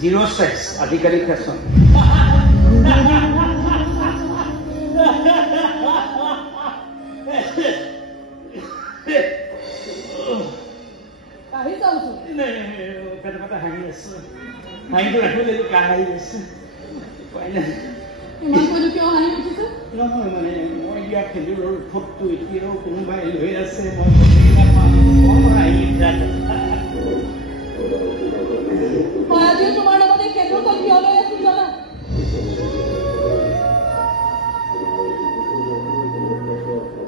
Zero sex, adhikari fashion. Kahi tahu tu? Kata-kata hangis. Hangis tu aku lagi kahis. Mana? Iman kau tu kau hangis tu? Nama mana? Mau dia kerja foto itu, kumbai loya se mau kerja apa? Mau hangis dah. Mayaji तुम्हारे बदे केंद्र तक किया है सुजाना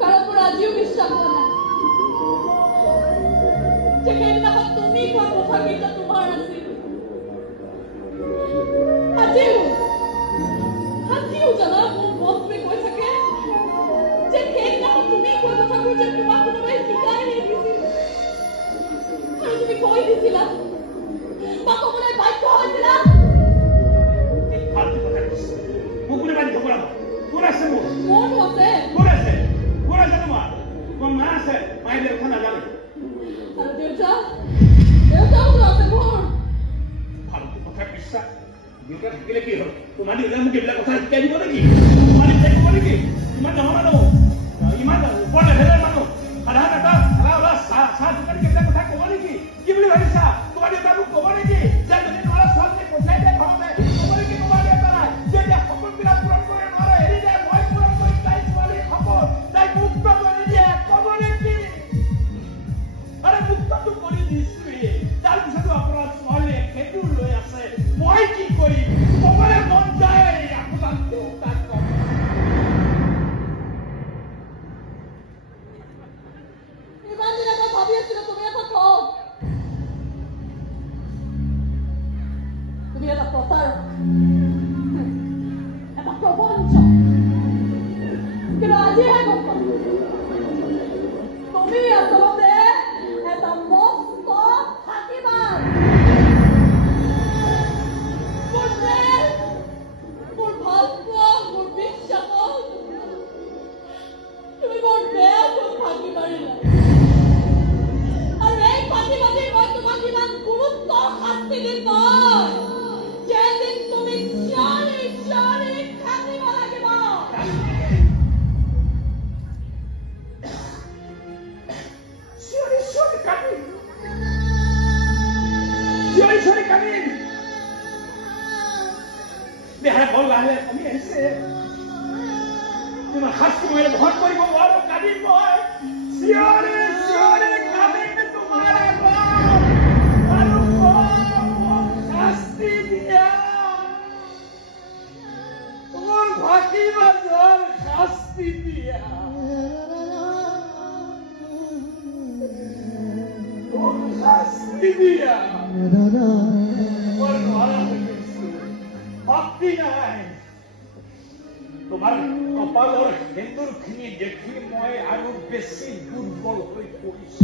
कारण तो राजीव विश्वास करना जगह ना हो तुम्ही को कोठा की तो तुम्हारा सी हाजीव जना वो बॉस में कोई सके जगह ना हो तुम्ही को कोठा को जब तुम्हारा को नहीं सिखाई नहीं दी और तुम्ही कोई नहीं सिला Bako mulai baik kau aja. Parti pakai. Bukan baik kau berapa? Kurang semua. Mohon wase. Kurang semua. Kau mana se? Main dia kena jalan. Kalau dia udah semua. Parti pakai bisa. Dia kan gila gila. Tu mandi dia mungkin bilang kau tak jadi lagi. Mandi saya kau lagi. Iman dah mana tu? Iman dah. Boleh heran mana? Ada kalau saat kita kau tak kau lagi. Gimana lagi sah? Dia baru kau lagi. Jangan ni orang sahaja kau saya dah faham. Kau lagi kau ada apa? Jadi aku bilang kurang kau yang orang ini dia boy kurang kau saya suami kau. Saya buka kau ni dia kau lagi. Ada buka tu kau ni disui. Jangan bisa tu apa suami kedul lo ya saya. Boy ki kau ni. Kau boleh monjai. Aku tak tahu tak kau. Iman ni apa sahaja sudah tu apa kau? তুমি এটা প্রতারক এটা প্রবঞ্চক কিন্তু আজিহে গম পালো তুমি আচলতে এটা মস্ত ফাঁকিবাজ মোৰ ভালপোৱা মোৰ বিশ্বাসত তুমি বৰ বেয়াকৈ ফাঁকি মাৰিলা আৰু এই ফাঁকিবাজি মই তোমাক ইমান গুৰুত্ব শাস্তি দিম মই Sorry, come in. They have all I have. Come here, say. You know, has to wear a hot body for water, come in, boy. Sorry, come in, tomorrow. Hasti dia. Or bhaki bazar, hasti dia. Hasti dia. তোমার কপাল ওর হেন্দুর খিনি দেখি মই আরো বেশি দুর্বল হয়ে পড়িস